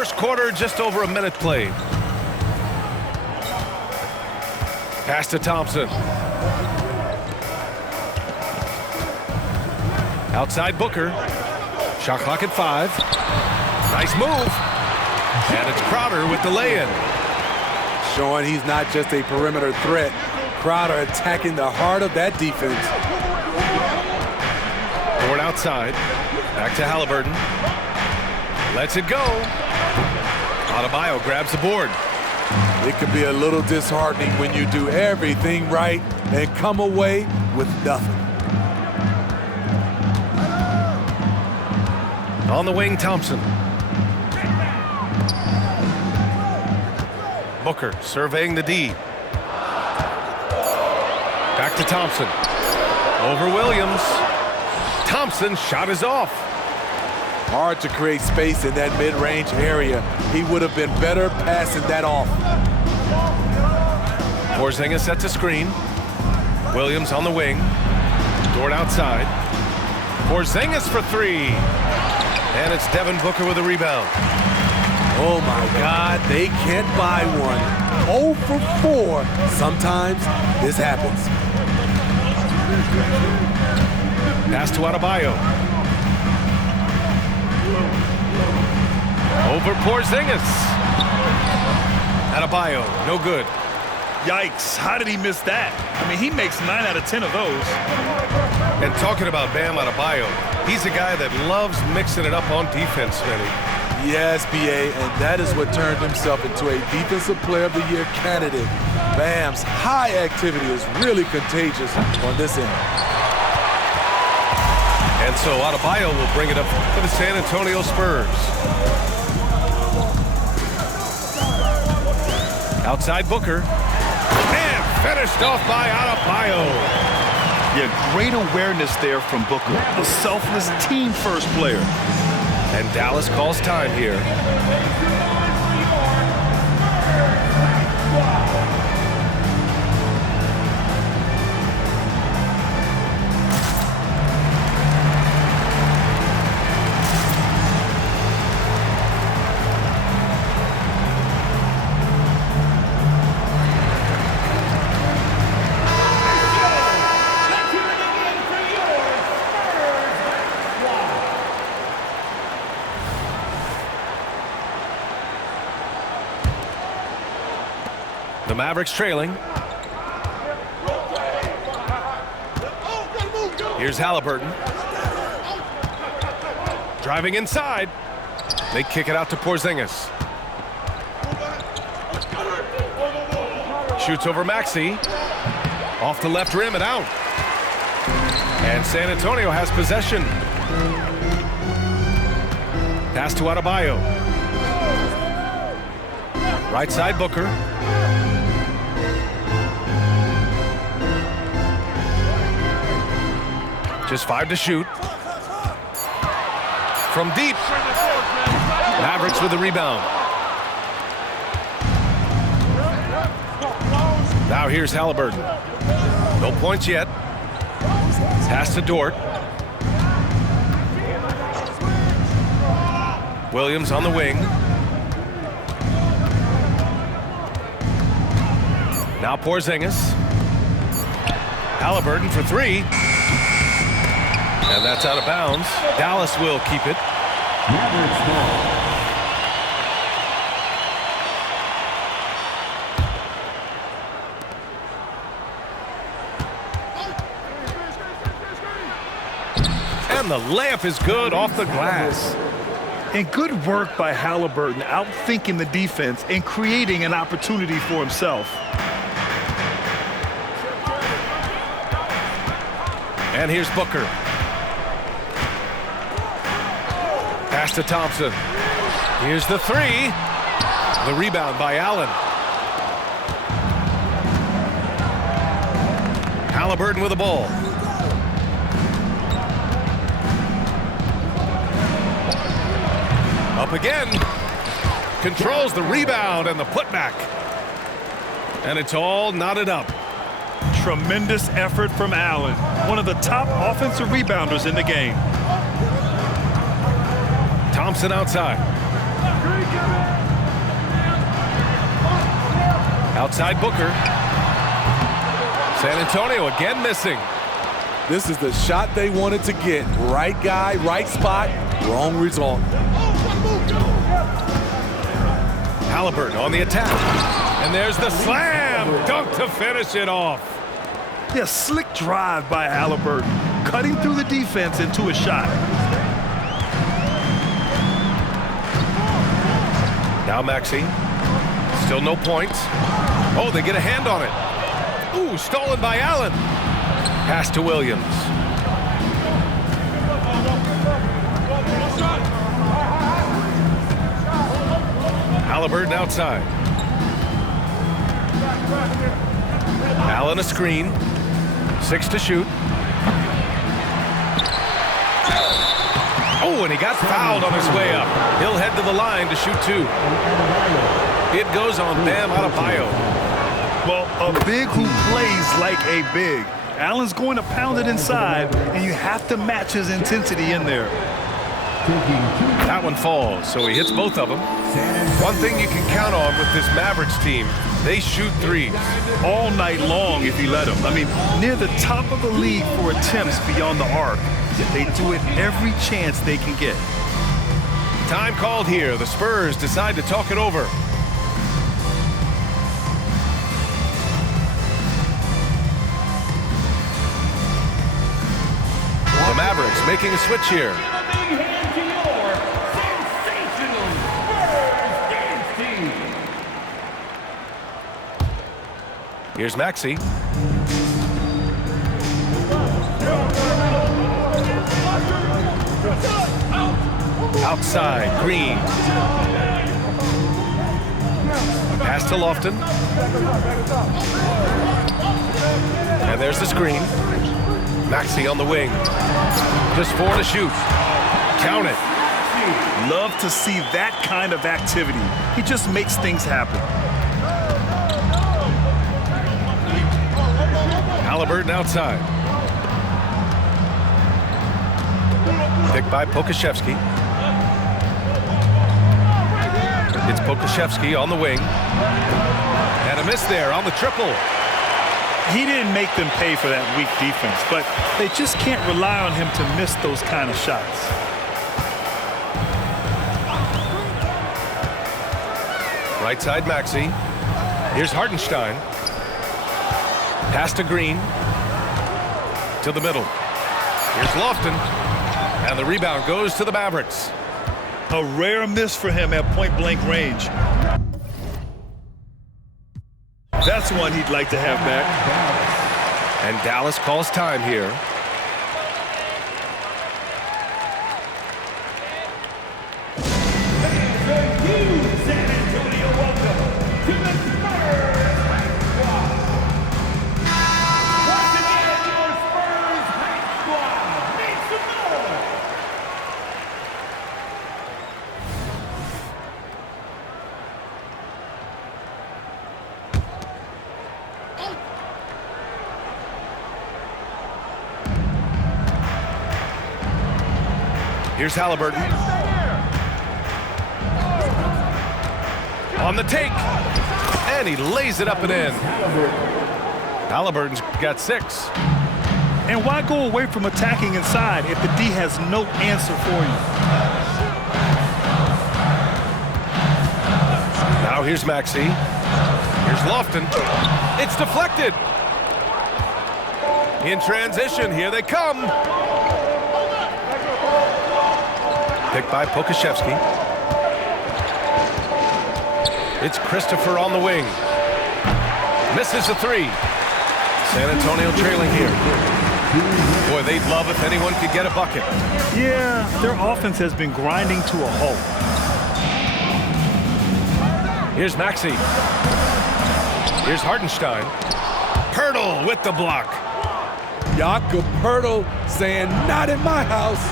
First quarter, just over a minute played. Pass to Thompson. Outside Booker. Shot clock at 5. Nice move. And it's Crowder with the lay-in. Showing he's not just a perimeter threat. Crowder attacking the heart of that defense. Forward outside. Back to Halliburton. Lets it go. Adebayo grabs the board. It could be a little disheartening when you do everything right and come away with nothing. On the wing, Thompson. Booker surveying the D. Back to Thompson. Over Williams. Thompson's shot is off. Hard to create space in that mid-range area. He would have been better passing that off. Porzingis sets a screen. Williams on the wing. Dort outside. Porzingis for 3. And it's Devin Booker with a rebound. Oh my God, they can't buy one. 0 for 4. Sometimes this happens. Pass to Adebayo. Over Porzingis. Adebayo, no good. Yikes, how did he miss that? I mean, he makes 9 out of 10 of those. And talking about Bam Adebayo, he's a guy that loves mixing it up on defense, Smitty. Yes, B.A., and that is what turned himself into a Defensive Player of the Year candidate. Bam's high activity is really contagious on this end. And so Adebayo will bring it up for the San Antonio Spurs. Outside Booker. And finished off by Adebayo. Yeah, great awareness there from Booker. A selfless team-first player. And Dallas calls time here. The Mavericks trailing. Here's Halliburton. Driving inside. They kick it out to Porzingis. Shoots over Maxey. Off the left rim and out. And San Antonio has possession. Pass to Adebayo. Right side Booker. Just 5 to shoot. From deep. Mavericks with the rebound. Now here's Halliburton. No points yet. Pass to Dort. Williams on the wing. Now Porzingis. Halliburton for 3. And that's out of bounds. Dallas will keep it. And the layup is good off the glass. And good work by Halliburton, outthinking the defense and creating an opportunity for himself. And here's Booker. Pass to Thompson. Here's the 3. The rebound by Allen. Halliburton with the ball. Up again. Controls the rebound and the putback. And it's all knotted up. Tremendous effort from Allen, one of the top offensive rebounders in the game. Thompson outside. Outside Booker. San Antonio again missing. This is the shot they wanted to get. Right guy, right spot, wrong result. Halliburton on the attack. And there's the slam dunk to finish it off. Yeah, slick drive by Halliburton, cutting through the defense into a shot. Now Maxey. Still no points. Oh, they get a hand on it. Ooh, stolen by Allen. Pass to Williams. Halliburton outside. Allen a screen. 6 to shoot. Oh, and he got fouled on his way up. He'll head to the line to shoot 2. It goes on Bam Adebayo. Well, a big who plays like a big. Allen's going to pound it inside, and you have to match his intensity in there. That one falls, so he hits both of them. One thing you can count on with this Mavericks team, they shoot threes. All night long if you let them. I mean, near the top of the league for attempts beyond the arc. They do it every chance they can get. Time called here. The Spurs decide to talk it over. The Mavericks making a switch here. Here's Maxey. Outside, Green. Pass to Lofton. And there's the screen. Maxey on the wing. Just 4 to shoot. Count it. Love to see that kind of activity. He just makes things happen. Halliburton outside. Picked by Pokusevski. It's Pokusevski on the wing. And a miss there on the triple. He didn't make them pay for that weak defense, but they just can't rely on him to miss those kind of shots. Right side Maxey. Here's Hartenstein. Pass to Green. To the middle. Here's Lofton. And the rebound goes to the Mavericks. A rare miss for him at point-blank range. That's one he'd like to have back. And Dallas calls time here. San Antonio, welcome to the Spurs Rank Squad. Once again, your Spurs Rank Squad. Make some noise. Here's Halliburton. On the take. And he lays it up and in. Halliburton's got 6. And why go away from attacking inside if the D has no answer for you? Now here's Maxey. Here's Lofton. It's deflected. In transition, here they come. Picked by Pokusevski. It's Christopher on the wing. Misses a 3. San Antonio trailing here. Boy, they'd love if anyone could get a bucket. Yeah, their offense has been grinding to a halt. Here's Maxey. Here's Hartenstein. Pirtle with the block. Jakob Pirtle saying, not in my house.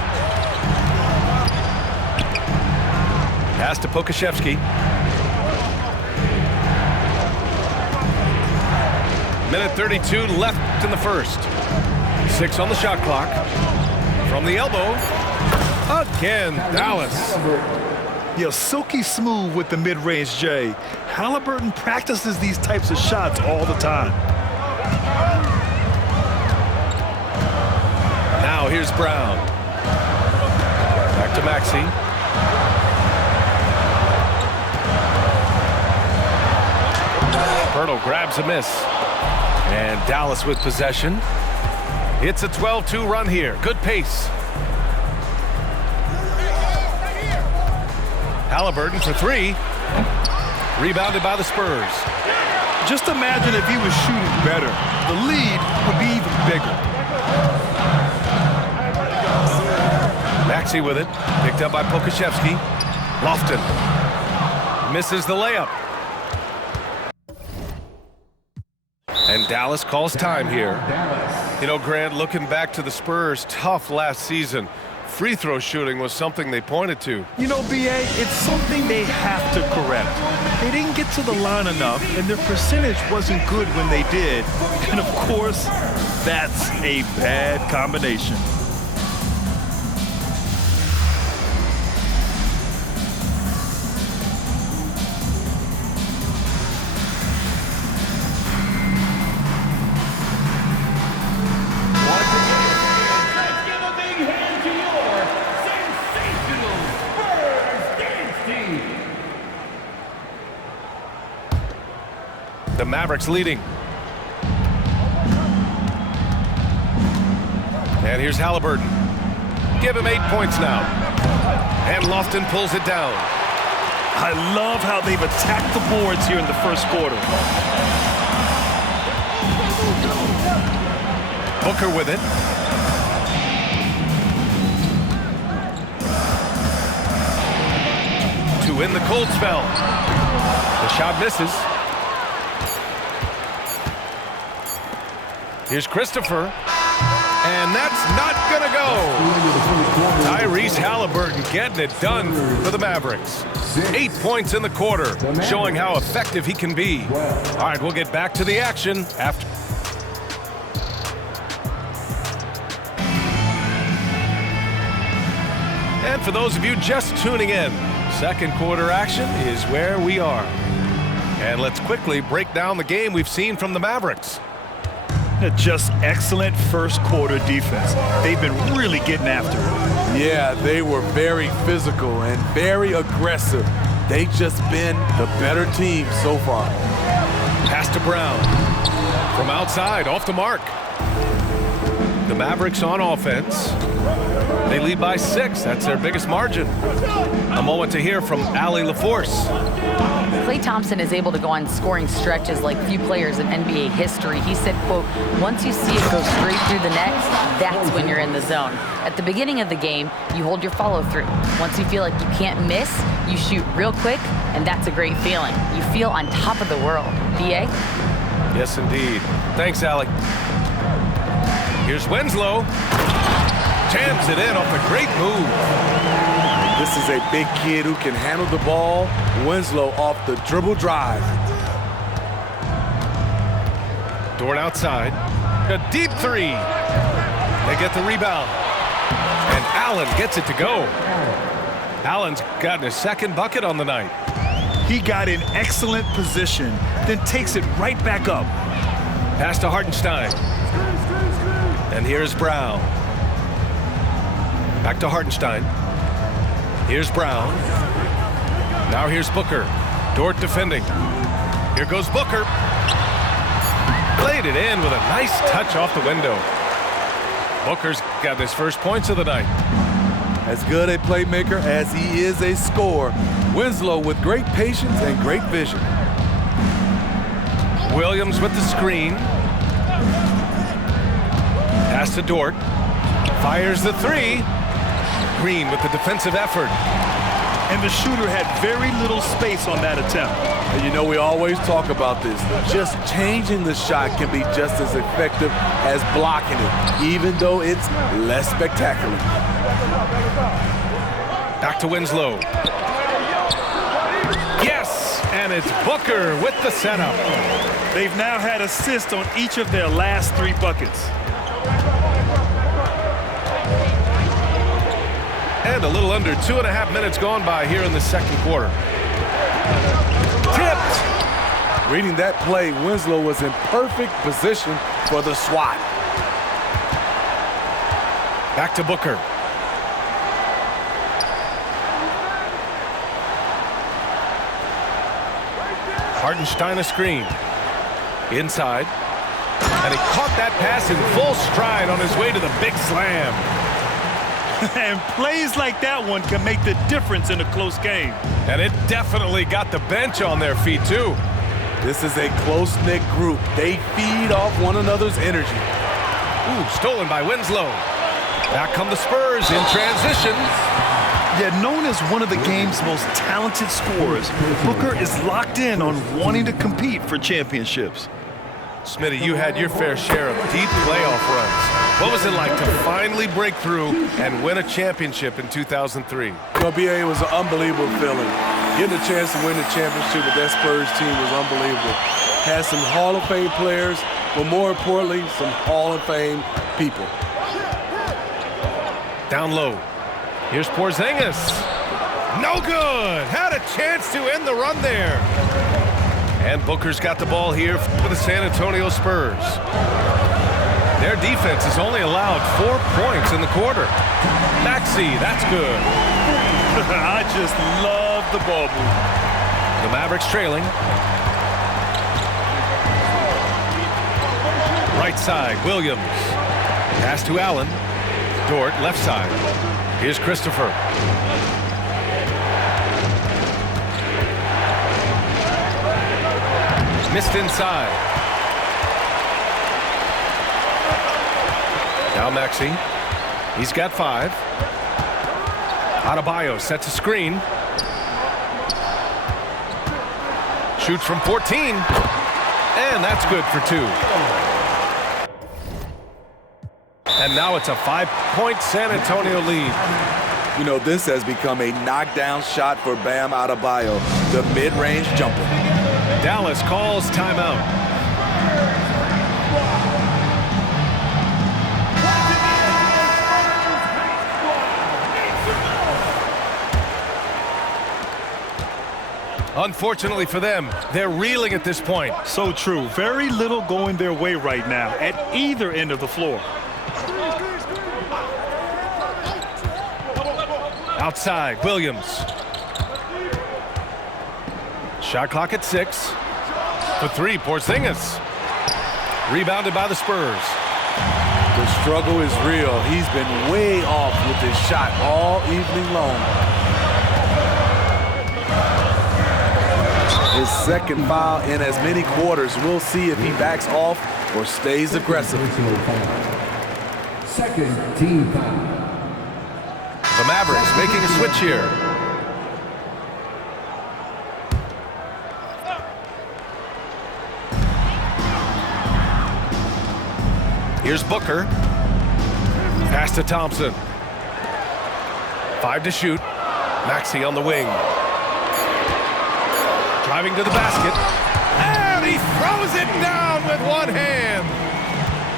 Pass to Pokusevski. Minute 32 left in the first. 6 on the shot clock. From the elbow. Again, Dallas. Silky smooth with the mid-range Jae. Halliburton practices these types of shots all the time. Now here's Brown. Back to Maxey. Pirtle grabs a miss. And Dallas with possession. It's a 12-2 run here. Good pace. Halliburton for three. Rebounded by the Spurs. Just imagine if he was shooting better. The lead would be even bigger. Maxey with it. Picked up by Pokashevsky. Lofton misses the layup. And Dallas calls time here. You know, Grant, looking back to the Spurs' tough last season, free throw shooting was something they pointed to. You know, B.A., it's something they have to correct. They didn't get to the line enough, and their percentage wasn't good when they did. And, of course, that's a bad combination. The Mavericks leading. And here's Halliburton. Give him 8 points now. And Lofton pulls it down. I love how they've attacked the boards here in the first quarter. Booker with it. To win the cold spell. The shot misses. Here's Christopher, and that's not gonna go. Tyrese Halliburton getting it done for the Mavericks. 8 points in the quarter, showing how effective he can be. All right, we'll get back to the action after. And for those of you just tuning in, second quarter action is where we are. And let's quickly break down the game we've seen from the Mavericks. Just excellent first quarter defense. They've been really getting after it. Yeah, they were very physical and very aggressive. They've just been the better team so far. Pass to Brown. From outside, off the mark. The Mavericks on offense. They lead by 6. That's their biggest margin. A moment to hear from Allie LaForce. Klay Thompson is able to go on scoring stretches like few players in NBA history. He said, quote, once you see it go straight through the net, that's when you're in the zone. At the beginning of the game, you hold your follow through. Once you feel like you can't miss, you shoot real quick, and that's a great feeling. You feel on top of the world. B.A.? Yes, indeed. Thanks, Allie. Here's Winslow. Jams it in off a great move. This is a big kid who can handle the ball. Winslow off the dribble drive. Dort outside. A deep three. They get the rebound. And Allen gets it to go. Allen's gotten his second bucket on the night. He got in excellent position, then takes it right back up. Pass to Hartenstein. And here's Brown. Back to Hartenstein. Here's Brown. Now here's Booker. Dort defending. Here goes Booker. Played it in with a nice touch off the window. Booker's got his first points of the night. As good a playmaker as he is a scorer, Winslow with great patience and great vision. Williams with the screen. Pass to Dort. Fires the three. Green with the defensive effort. And the shooter had very little space on that attempt. And you know, we always talk about this. Just changing the shot can be just as effective as blocking it, even though it's less spectacular. Back to Winslow. Yes, and it's Booker with the setup. They've now had assists on each of their last 3 buckets. And a little under 2.5 minutes gone by here in the second quarter. Tipped. Reading that play, Winslow was in perfect position for the swat. Back to Booker. Hartenstein a screen. Inside. And he caught that pass in full stride on his way to the big slam. And plays like that one can make the difference in a close game. And it definitely got the bench on their feet, too. This is a close-knit group. They feed off one another's energy. Ooh, stolen by Winslow. Back come the Spurs in transition. Yet known as one of the game's most talented scorers, Booker is locked in on wanting to compete for championships. Smitty, you had your fair share of deep playoff runs. What was it like to finally break through and win a championship in 2003? Well, BA, it was an unbelievable feeling. Getting a chance to win the championship with that Spurs team was unbelievable. Had some Hall of Fame players, but more importantly, some Hall of Fame people. Down low. Here's Porzingis. No good. Had a chance to end the run there. And Booker's got the ball here for the San Antonio Spurs. Their defense has only allowed 4 points in the quarter. Maxey, that's good. I just love the ball move. The Mavericks trailing. Right side, Williams. Pass to Allen. Dort, left side. Here's Christopher. Missed inside. Now Maxey. He's got 5. Adebayo sets a screen. Shoots from 14. And that's good for 2. And now it's a 5-point San Antonio lead. You know, this has become a knockdown shot for Bam Adebayo, the mid-range jumper. Dallas calls timeout. Unfortunately for them, they're reeling at this point. So true. Very little going their way right now at either end of the floor. Outside, Williams. Shot clock at 6. For 3, Porzingis. Rebounded by the Spurs. The struggle is real. He's been way off with his shot all evening long. His second foul in as many quarters. We'll see if he backs off or stays aggressive. Second team foul. The Mavericks making a switch here. Here's Booker. Pass to Thompson. 5 to shoot. Maxey on the wing. Driving to the basket. And he throws it down with one hand.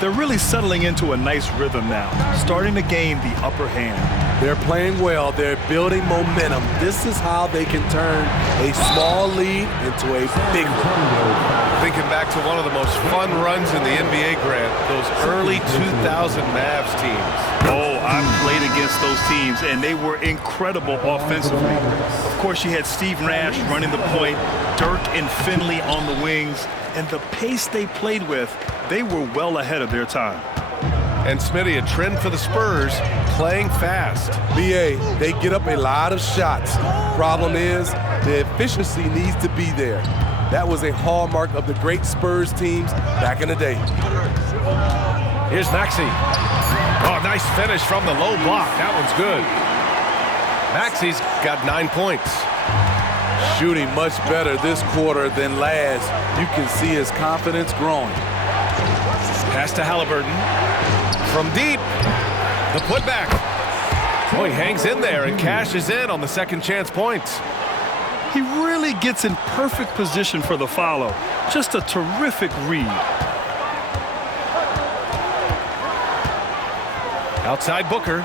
They're really settling into a nice rhythm now, starting to gain the upper hand. They're playing well. They're building momentum. This is how they can turn a small lead into a big one. Thinking back to one of the most fun runs in the NBA, Grant, those early 2000 Mavs teams. Oh, I played against those teams, and they were incredible offensively. Of course, you had Steve Nash running the point, Dirk and Finley on the wings, and the pace they played with, they were well ahead of their time. And Smitty, a trend for the Spurs, playing fast. BA, they get up a lot of shots. Problem is, the efficiency needs to be there. That was a hallmark of the great Spurs teams back in the day. Here's Maxey. Oh, nice finish from the low block. That one's good. Maxey's got 9 points. Shooting much better this quarter than last. You can see his confidence growing. Pass to Halliburton. From deep, the putback. Oh, he hangs in there and cashes in on the second chance points. He really gets in perfect position for the follow. Just a terrific read. Outside Booker.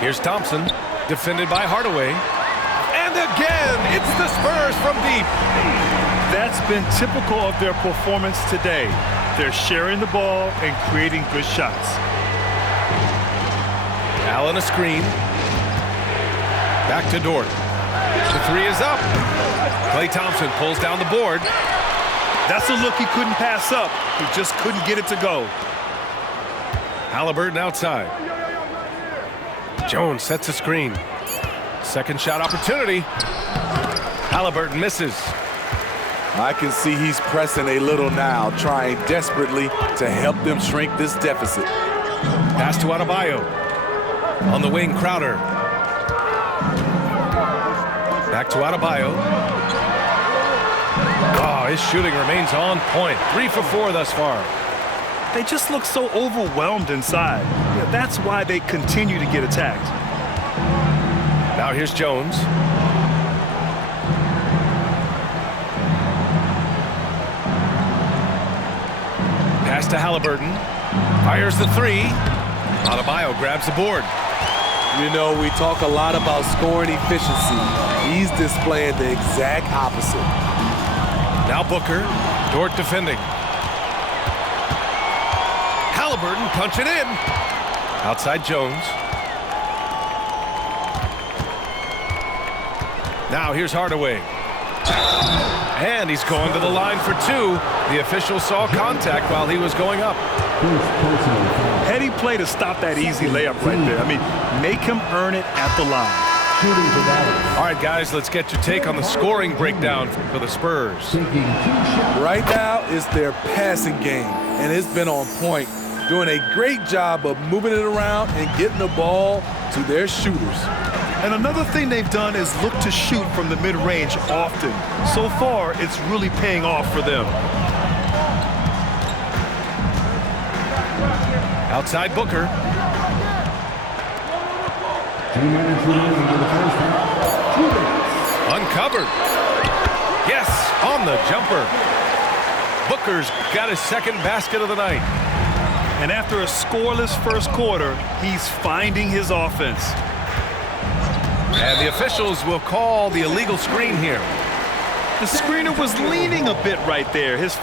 Here's Thompson, defended by Hardaway. And again, it's the Spurs from deep. That's been typical of their performance today. They're sharing the ball and creating good shots. Allen a screen. Back to Dort. The three is up. Klay Thompson pulls down the board. That's a look he couldn't pass up. He just couldn't get it to go. Haliburton outside. Jones sets a screen. Second shot opportunity. Haliburton misses. I can see he's pressing a little now, trying desperately to help them shrink this deficit. Pass to Adebayo. On the wing, Crowder. Back to Adebayo. Oh, his shooting remains on point. 3 for 4 thus far. They just look so overwhelmed inside. Yeah, that's why they continue to get attacked. Now here's Jones. Pass to Haliburton. Fires the three. Adebayo grabs the board. You know, we talk a lot about scoring efficiency. He's displaying the exact opposite. Now Booker. Dort defending. Haliburton punching in. Outside Jones. Now here's Hardaway. And he's going to the line for 2. The official saw contact while he was going up. Heady play to stop that easy layup right there. I mean, make him earn it at the line. All right, guys, let's get your take on the scoring breakdown for the Spurs. Right now, it's their passing game, and it's been on point. Doing a great job of moving it around and getting the ball to their shooters. And another thing they've done is look to shoot from the mid-range often. So far, it's really paying off for them. Outside Booker. Uncovered. Yes, on the jumper. Booker's got his second basket of the night. And after a scoreless first quarter, he's finding his offense. And the officials will call the illegal screen here. The screener was leaning a bit right there. His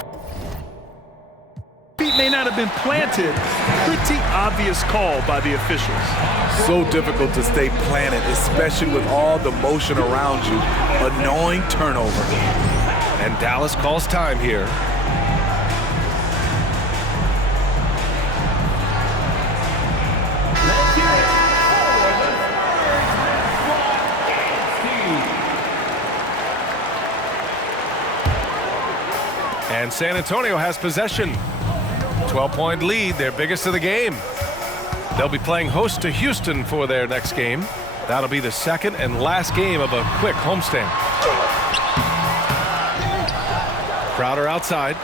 feet may not have been planted. Pretty obvious call by the officials. So difficult to stay planted, especially with all the motion around you. Annoying turnover. And Dallas calls time here. And San Antonio has possession. 12-point lead, their biggest of the game. They'll be playing host to Houston for their next game. That'll be the second and last game of a quick homestand. Crowder outside.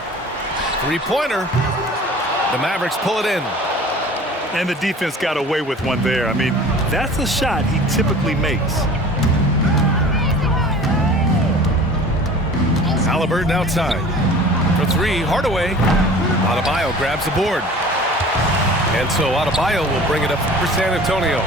Three-pointer. The Mavericks pull it in. And the defense got away with one there. I mean, that's a shot he typically makes. Haliburton outside. For 3, Hardaway. Adebayo grabs the board. And so Adebayo will bring it up for San Antonio.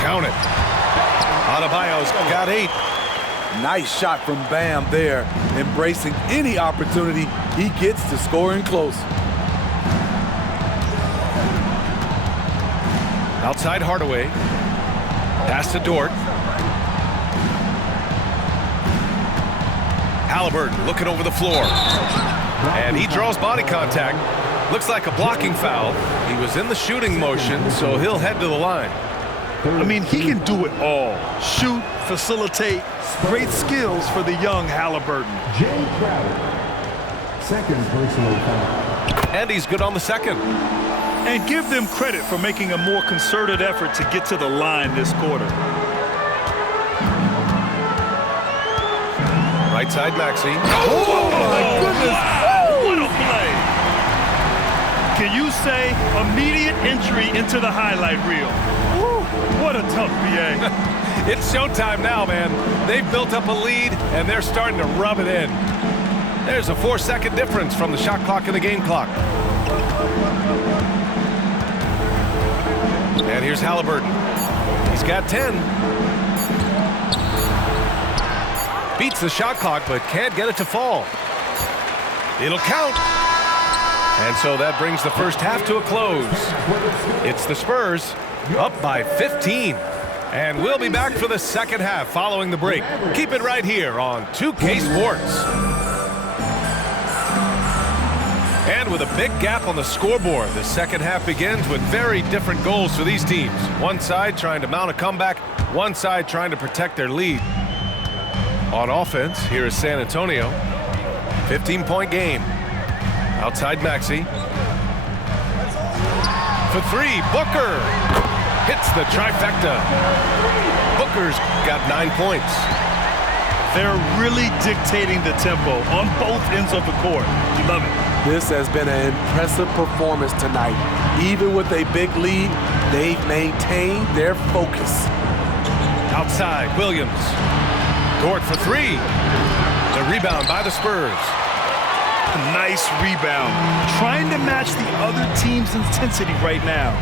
Count it. Adebayo's got 8. Nice shot from Bam there, embracing any opportunity he gets to scoring close. Outside Hardaway. Pass to Dort. Haliburton looking over the floor. And he draws body contact. Looks like a blocking foul. He was in the shooting motion, so he'll head to the line. I mean, he can do it all. Shoot, facilitate, great skills for the young Haliburton. Jae Crowder, second personal foul. And he's good on the second. And give them credit for making a more concerted effort to get to the line this quarter. Right side, Maxey. Oh, my goodness. What a play. Can you say immediate entry into the highlight reel? Woo, what a tough BA. It's showtime now, man. They've built up a lead, and they're starting to rub it in. There's a 4-second difference from the shot clock and the game clock. And here's Halliburton. He's got 10. Beats the shot clock, but can't get it to fall. It'll count. And so that brings the first half to a close. It's the Spurs up by 15. And we'll be back for the second half following the break. Keep it right here on 2K Sports. And with a big gap on the scoreboard, the second half begins with very different goals for these teams. One side trying to mount a comeback, one side trying to protect their lead. On offense, here is San Antonio. 15-point game. Outside Maxey. For three, Booker hits the trifecta. Booker's got 9 points. They're really dictating the tempo on both ends of the court. You love it. This has been an impressive performance tonight. Even with a big lead, they've maintained their focus. Outside, Williams. Dort for three. The rebound by the Spurs. Nice rebound. Trying to match the other team's intensity right now.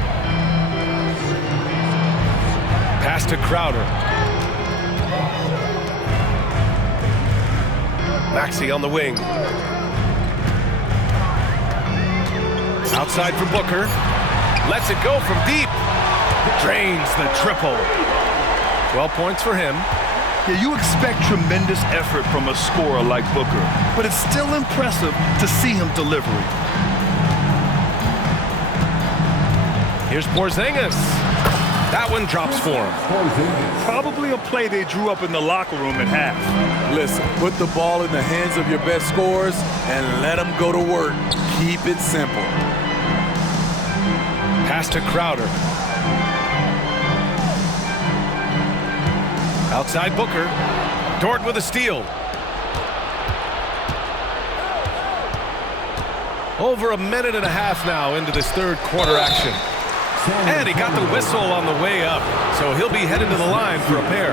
Pass to Crowder. Maxey on the wing. Outside for Booker. Lets it go from deep. Drains the triple. 12 points for him. Yeah, you expect tremendous effort from a scorer like Booker, but it's still impressive to see him delivering. Here's Porzingis. That one drops for him. Probably a play they drew up in the locker room at half. Listen, put the ball in the hands of your best scorers and let them go to work. Keep it simple. Pass to Crowder. Outside Booker. Dort with a steal. Over a minute and a half now into this third quarter action. And he got the whistle on the way up, so he'll be headed to the line for a pair.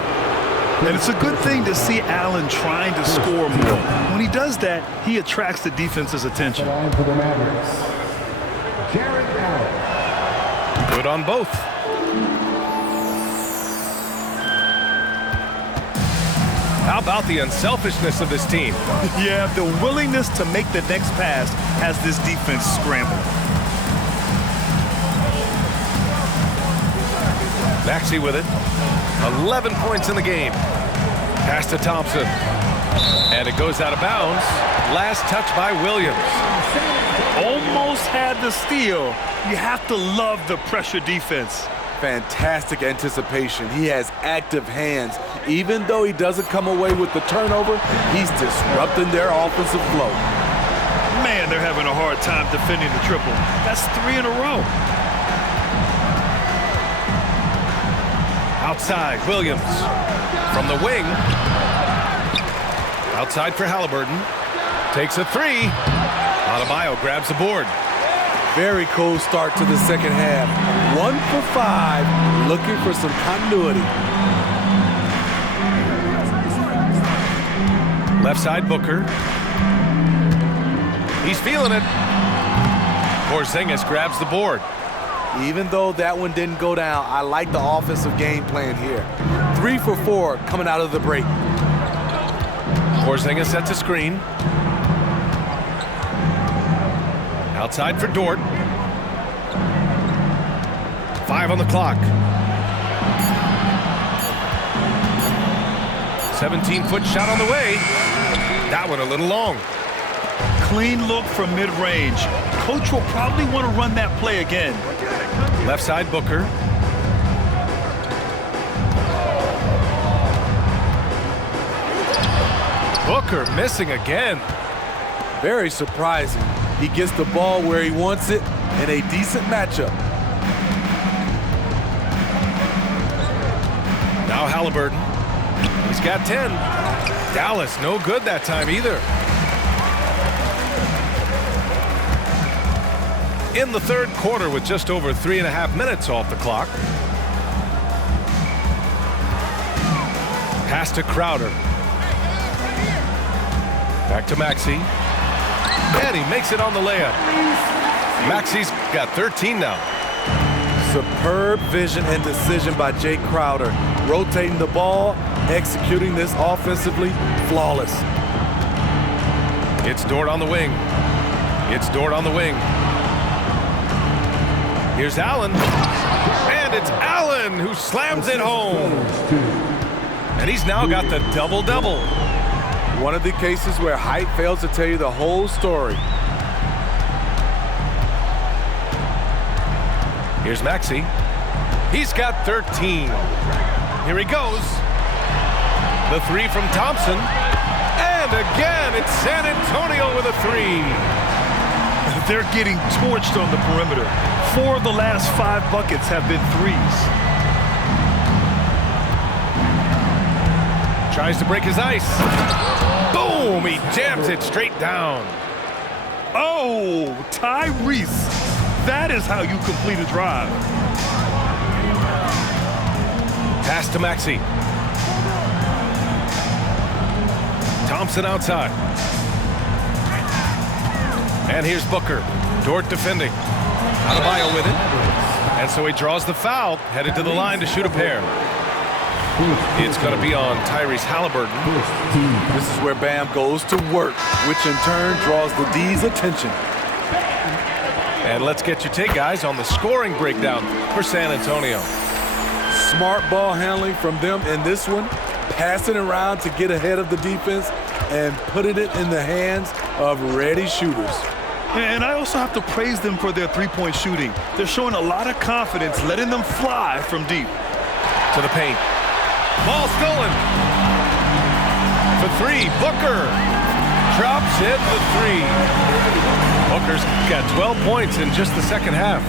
And it's a good thing to see Allen trying to score more. When he does that, he attracts the defense's attention. For the Mavericks, Jarrett Allen. Good on both. How about the unselfishness of this team? Yeah, the willingness to make the next pass has this defense scrambled. Maxey with it. 11 points in the game. Pass to Thompson. And it goes out of bounds. Last touch by Williams. Almost had the steal. You have to love the pressure defense. Fantastic anticipation. He has active hands. Even though he doesn't come away with the turnover, he's disrupting their offensive flow. Man, they're having a hard time defending the triple. That's 3 in a row. Outside, Williams. From the wing. Outside for Halliburton. Takes a three. Adebayo grabs the board. Very cold start to the second half. 1 for 5, looking for some continuity. Left side, Booker. He's feeling it. Porzingis grabs the board. Even though that one didn't go down, I like the offensive game plan here. 3 for 4 coming out of the break. Porzingis sets a screen. Outside for Dort. 5 on the clock. 17-foot shot on the way. That one a little long. Clean look from mid-range. Coach will probably want to run that play again. Left side, Booker. Booker missing again. Very surprising. He gets the ball where he wants it in a decent matchup. Now Halliburton. He's got 10. Dallas, no good that time either. In the third quarter with just over 3.5 minutes off the clock. Pass to Crowder. Back to Maxey. And he makes it on the layup. Maxey's got 13 now. Superb vision and decision by Jae Crowder. Rotating the ball, executing this offensively, flawless. It's Dort on the wing. It's Dort on the wing. Here's Allen. And it's Allen who slams it home. And he's now got the double-double. One of the cases where height fails to tell you the whole story. Here's Maxey. He's got 13. Here he goes. The three from Thompson. And again, it's San Antonio with a three. They're getting torched on the perimeter. 4 of the last 5 buckets have been threes. Tries to break his ice. Boom! He jams it straight down. Oh, Tyrese. That is how you complete a drive. Pass to Maxey. Thompson outside. And here's Booker. Dort defending. Adebayo with it. And so he draws the foul, headed to the line to shoot a pair. It's going to be on Tyrese Halliburton. This is where Bam goes to work, which in turn draws the D's attention. And let's get your take, guys, on the scoring breakdown for San Antonio. Smart ball handling from them in this one, passing around to get ahead of the defense and putting it in the hands of ready shooters. And I also have to praise them for their three-point shooting. They're showing a lot of confidence, letting them fly from deep. To the paint. Ball stolen. For three, Booker drops in the three. Booker's got 12 points in just the second half.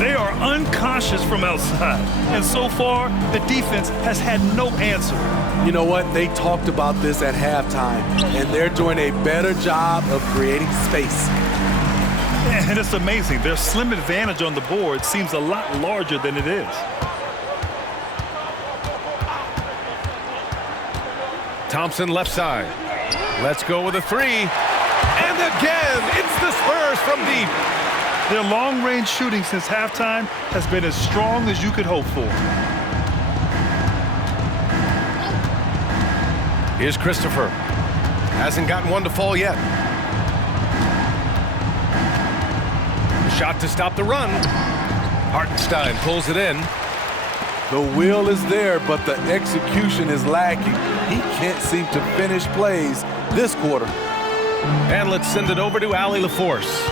They are unconscious from outside, and so far, the defense has had no answer. You know what? They talked about this at halftime, and they're doing a better job of creating space. And it's amazing. Their slim advantage on the board seems a lot larger than it is. Thompson left side. Let's go with a three. And again, it's the Spurs from deep. Their long-range shooting since halftime has been as strong as you could hope for. Here's Christopher. Hasn't gotten one to fall yet. Shot to stop the run. Hartenstein pulls it in. The will is there, but the execution is lacking. He can't seem to finish plays this quarter. And let's send it over to Allie LaForce.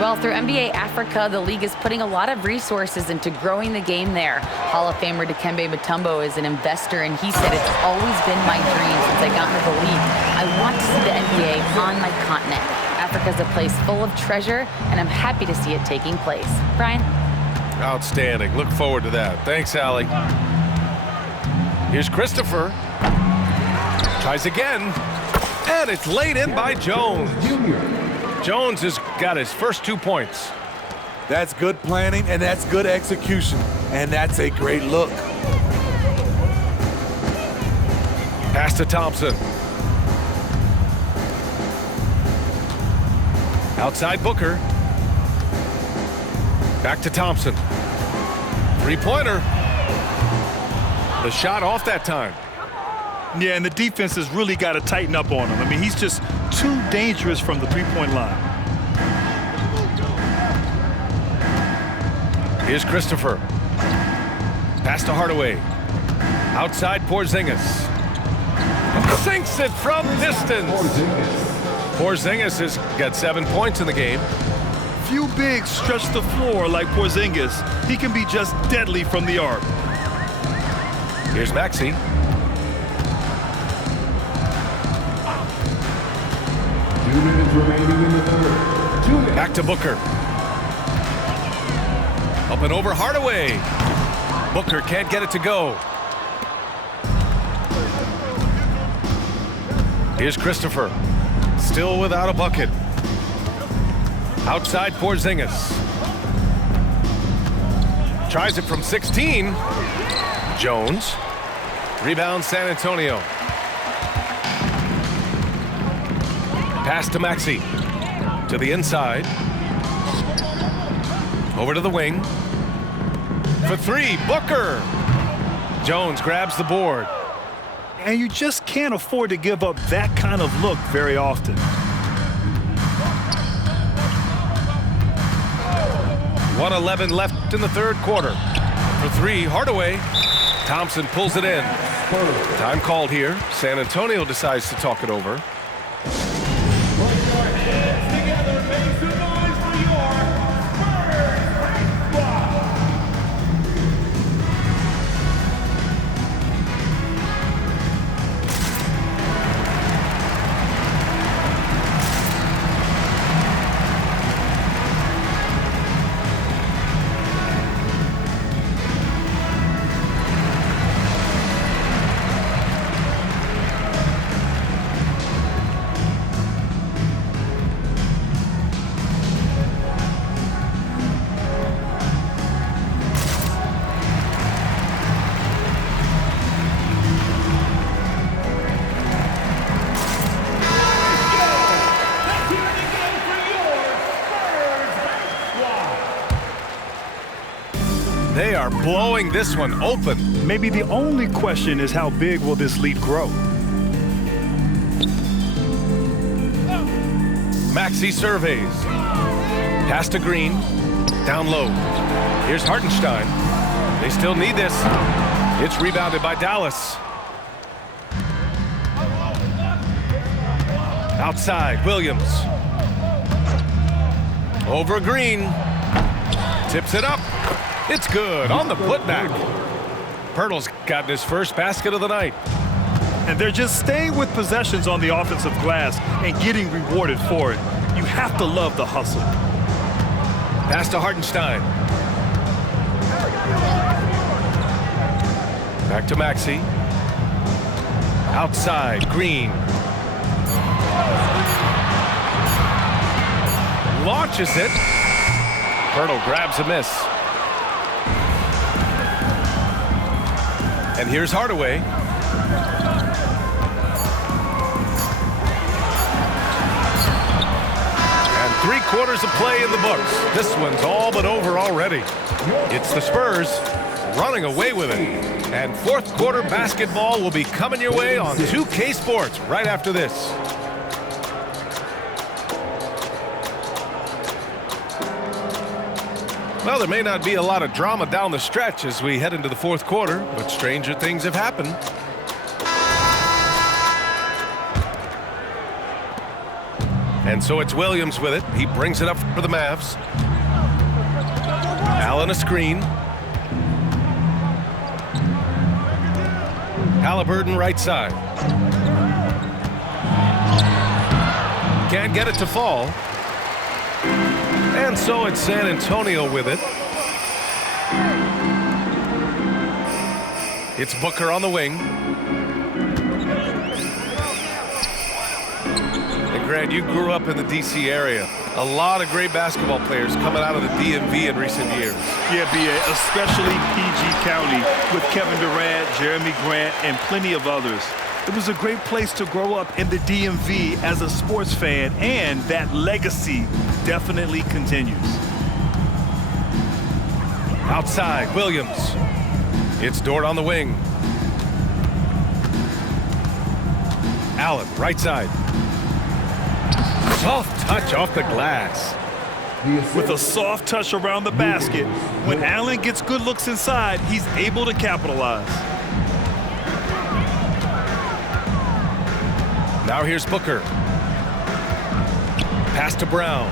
Well, through NBA Africa, the league is putting a lot of resources into growing the game there. Hall of Famer Dikembe Mutombo is an investor, and he said, "It's always been my dream since I got into the league. I want to see the NBA on my continent. Africa's a place full of treasure, and I'm happy to see it taking place." Brian? Outstanding. Look forward to that. Thanks, Allie. Here's Christopher. Tries again. And it's laid in by Jones. Jones has got his first 2 points. That's good planning, and that's good execution. And that's a great look. Pass to Thompson. Outside Booker. Back to Thompson. Three-pointer. The shot off that time. Yeah, and the defense has really got to tighten up on him. I mean, he's just too dangerous from the three-point line. Here's Christopher. Pass to Hardaway. Outside Porzingis. Sinks it from distance. Porzingis has got 7 points in the game. Few bigs stretch the floor like Porzingis. He can be just deadly from the arc. Here's Maxey. Back to Booker. Up and over Hardaway. Booker can't get it to go. Here's Christopher. Still without a bucket. Outside Porzingis. Tries it from 16. Jones. Rebound San Antonio. Pass to Maxey. To the inside. Over to the wing. For three, Booker. Jones grabs the board. And you just can't afford to give up that kind of look very often. .111 left in the third quarter. For three, Hardaway. Thompson pulls it in. Time called here. San Antonio decides to talk it over. They are blowing this one open. Maybe the only question is how big will this lead grow? Maxey surveys. Pass to Green. Down low. Here's Hartenstein. They still need this. It's rebounded by Dallas. Outside, Williams. Over Green. Tips it up. It's good on the putback. Pirtle's gotten his first basket of the night. And they're just staying with possessions on the offensive glass and getting rewarded for it. You have to love the hustle. Pass to Hartenstein. Back to Maxey. Outside, Green. Launches it. Pirtle grabs a miss. And here's Hardaway. And 3/4 of play in the books. This one's all but over already. It's the Spurs running away with it. And fourth quarter basketball will be coming your way on 2K Sports right after this. Well, there may not be a lot of drama down the stretch as we head into the fourth quarter, but stranger things have happened. And so it's Williams with it. He brings it up for the Mavs. Allen a screen. Halliburton right side. Can't get it to fall. And so it's San Antonio with it. It's Booker on the wing. And Grant, you grew up in the D.C. area. A lot of great basketball players coming out of the DMV in recent years. Yeah, B.A., especially PG County with Kevin Durant, Jeremy Grant, and plenty of others. It was a great place to grow up in the DMV as a sports fan, and that legacy definitely continues. Outside, Williams. It's Dort on the wing. Allen, right side. Soft touch off the glass. With a soft touch around the basket, when Allen gets good looks inside, he's able to capitalize. Now here's Booker. Pass to Brown.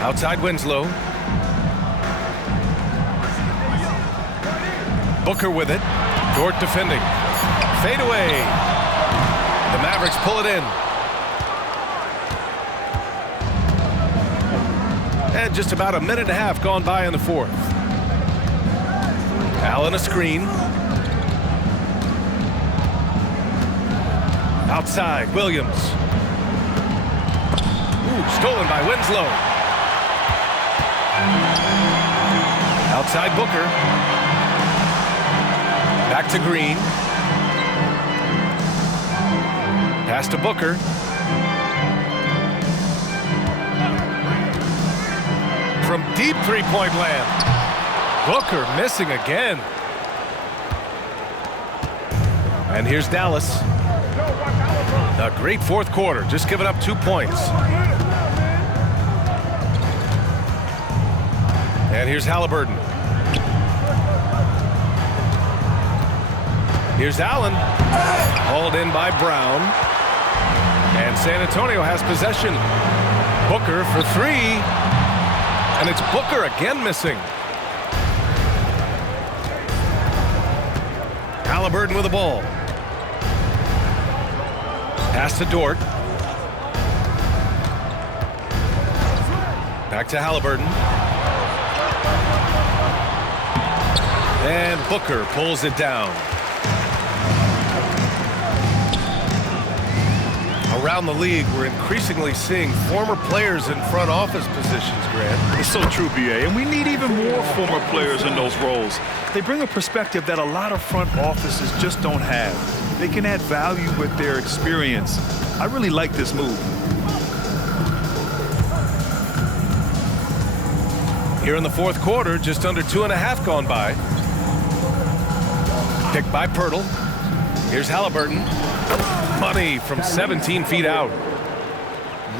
Outside Winslow. Booker with it. Dort defending. Fade away. The Mavericks pull it in. And just about a minute and a half gone by in the fourth. Allen a screen. Outside, Williams. Ooh, stolen by Winslow. Outside Booker. Back to Green. Pass to Booker. From deep three-point land. Booker missing again. And here's Dallas. A great fourth quarter, just giving up 2 points. And here's Halliburton. Here's Allen. Hauled in by Brown. And San Antonio has possession. Booker for three. And it's Booker again missing. Halliburton with the ball. Pass to Dort. Back to Halliburton. And Booker pulls it down. Around the league, we're increasingly seeing former players in front office positions, Grant. It's so true, BA, and we need even more former players in those roles. They bring a perspective that a lot of front offices just don't have. They can add value with their experience. I really like this move. Here in the fourth quarter, just under 2.5 gone by. Picked by Pirtle. Here's Halliburton. Money from 17 feet out.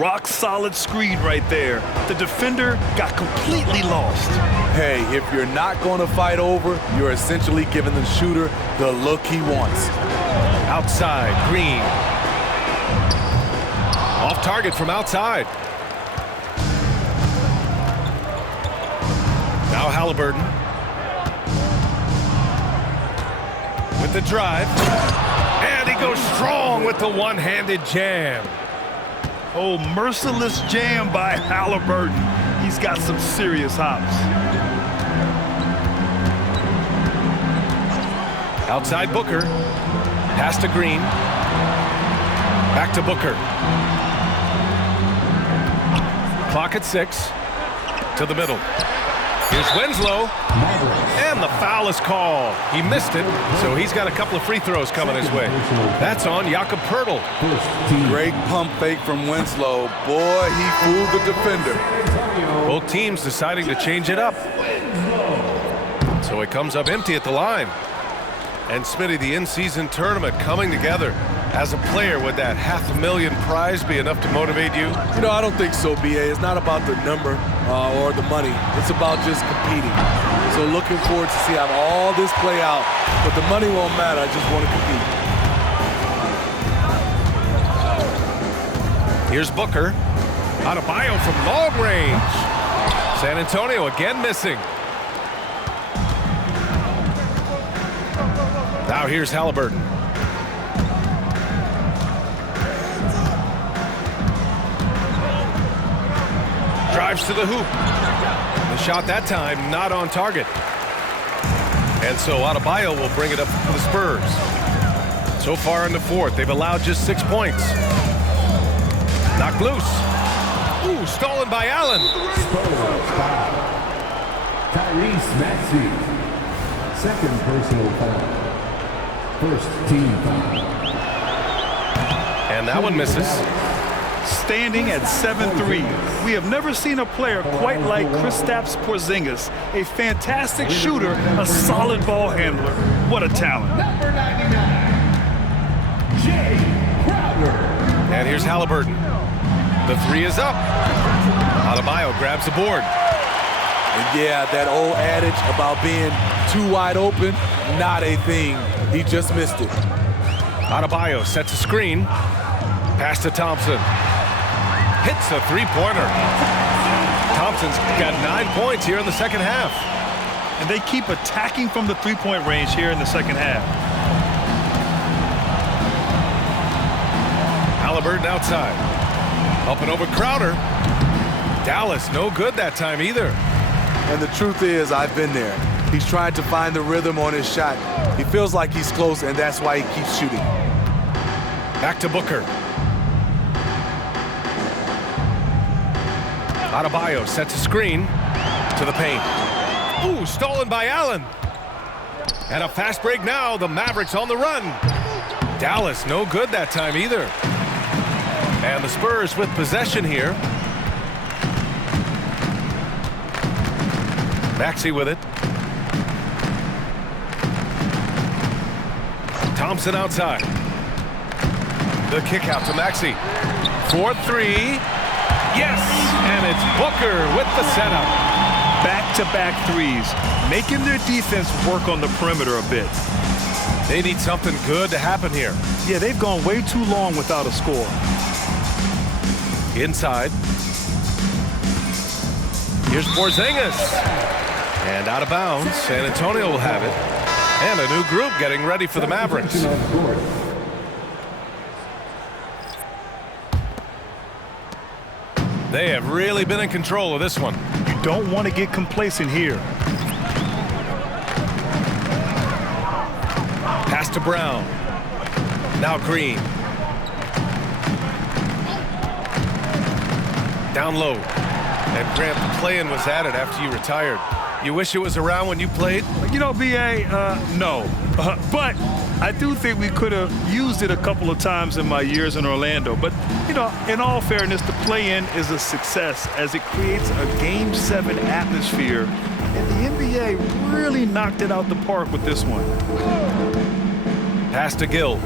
Rock solid screen right there. The defender got completely lost. Hey, if you're not going to fight over, you're essentially giving the shooter the look he wants. Outside, Green. Off target from outside. Now Halliburton. With the drive. And he goes strong with the one-handed jam. Oh, merciless jam by Halliburton. He's got some serious hops. Outside Booker. Pass to Green. Back to Booker. Clock at 6. To the middle. Here's Winslow. And the foul is called. He missed it, so he's got a couple of free throws coming his way. That's on Jakob Pirtle. Great pump fake from Winslow. Boy, he fooled the defender. Both teams deciding to change it up. So it comes up empty at the line. And Smitty, the in-season tournament coming together. As a player, would that $500,000 prize be enough to motivate you? You know, I don't think so, BA. It's not about the number or the money. It's about just competing. So looking forward to see how all this play out. But the money won't matter. I just want to compete. Here's Booker. Adebayo from long range. San Antonio again missing. Now here's Halliburton. Drives to the hoop. The shot that time not on target. And so Adebayo will bring it up for the Spurs. So far in the fourth, they've allowed just 6 points. Knocked loose. Ooh, stolen by Allen. Tyrese Maxey. Second personal foul. First team foul. And that one misses. Standing at 7'3", we have never seen a player quite like Kristaps Porzingis. A fantastic shooter, a solid ball handler. What a talent. Number 99, Jae Crowder. And here's Halliburton. The three is up. Adebayo grabs the board. And yeah, that old adage about being too wide open, not a thing. He just missed it. Adebayo sets a screen. Pass to Thompson. Hits a three-pointer. Thompson's got 9 points here in the second half. And they keep attacking from the three-point range here in the second half. Halliburton outside. Up and over Crowder. Dallas no good that time either. And the truth is, I've been there. He's trying to find the rhythm on his shot. He feels like he's close, and that's why he keeps shooting. Back to Booker. Adebayo sets a screen to the paint. Ooh, stolen by Allen. And a fast break now. The Mavericks on the run. Dallas no good that time either. And the Spurs with possession here. Maxey with it. Thompson outside. The kick out to Maxey. 4-3. Yes! And it's Booker with the setup. Back-to-back threes, making their defense work on the perimeter a bit. They need something good to happen here. Yeah, they've gone way too long without a score. Inside. Here's Porzingis. And out of bounds. San Antonio will have it. And a new group getting ready for the Mavericks. They have really been in control of this one. You don't want to get complacent here. Pass to Brown. Now Green. Down low. And Grant, the play-in was added after you retired. You wish it was around when you played? You know, B.A., no. But I do think we could have used it a couple of times in my years in Orlando. But, you know, in all fairness, the play-in is a success as it creates a Game 7 atmosphere. And the NBA really knocked it out the park with this one. Pass to Gill.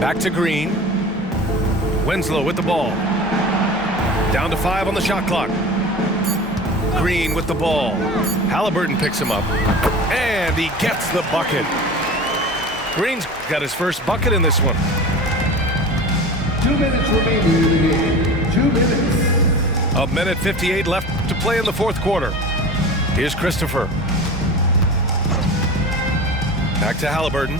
Back to Green. Winslow with the ball. Down to 5 on the shot clock. Green with the ball. Halliburton picks him up. And he gets the bucket. Green's got his first bucket in this one. 2 minutes remaining in the game. 2 minutes. A minute 58 left to play in the fourth quarter. Here's Christopher. Back to Halliburton.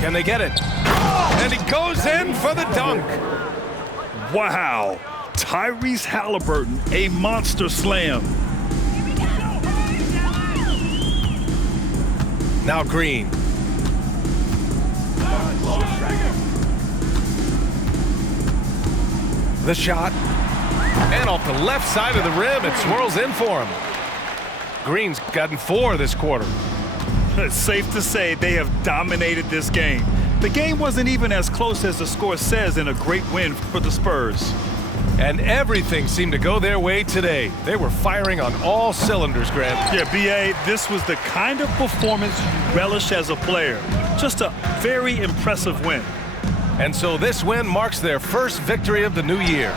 Can they get it? And he goes in for the dunk. Wow. Tyrese Halliburton, a monster slam. Now Green. The shot. And off the left side of the rim, it swirls in for him. Green's gotten 4 this quarter. It's safe to say they have dominated this game. The game wasn't even as close as the score says in a great win for the Spurs. And everything seemed to go their way today. They were firing on all cylinders, Grant. Yeah, B.A., this was the kind of performance you relish as a player. Just a very impressive win. And so this win marks their first victory of the new year.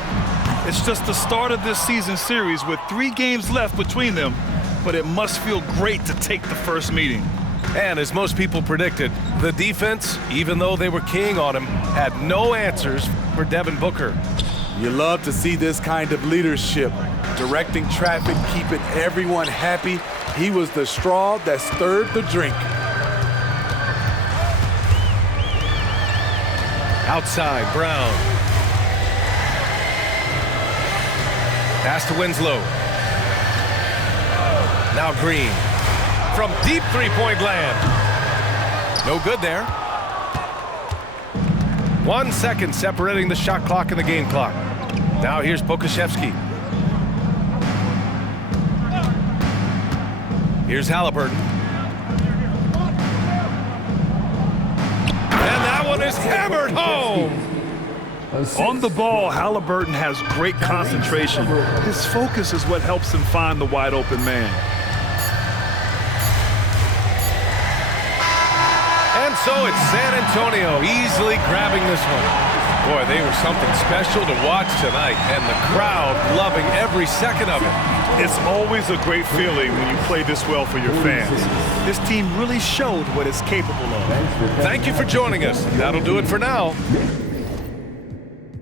It's just the start of this season series with 3 games left between them, but it must feel great to take the first meeting. And as most people predicted, the defense, even though they were keying on him, had no answers for Devin Booker. You love to see this kind of leadership, directing traffic, keeping everyone happy. He was the straw that stirred the drink. Outside, Brown. Pass to Winslow. Now Green. From deep three-point land. No good there. 1 second separating the shot clock and the game clock. Now here's Pokusevski. Here's Halliburton. And that one is hammered home. On the ball, Halliburton has great concentration. His focus is what helps him find the wide open man. And so it's San Antonio easily grabbing this one. Boy, they were something special to watch tonight, and the crowd loving every second of it. It's always a great feeling when you play this well for your fans. This team really showed what it's capable of. Thank you for joining us. That'll do it for now.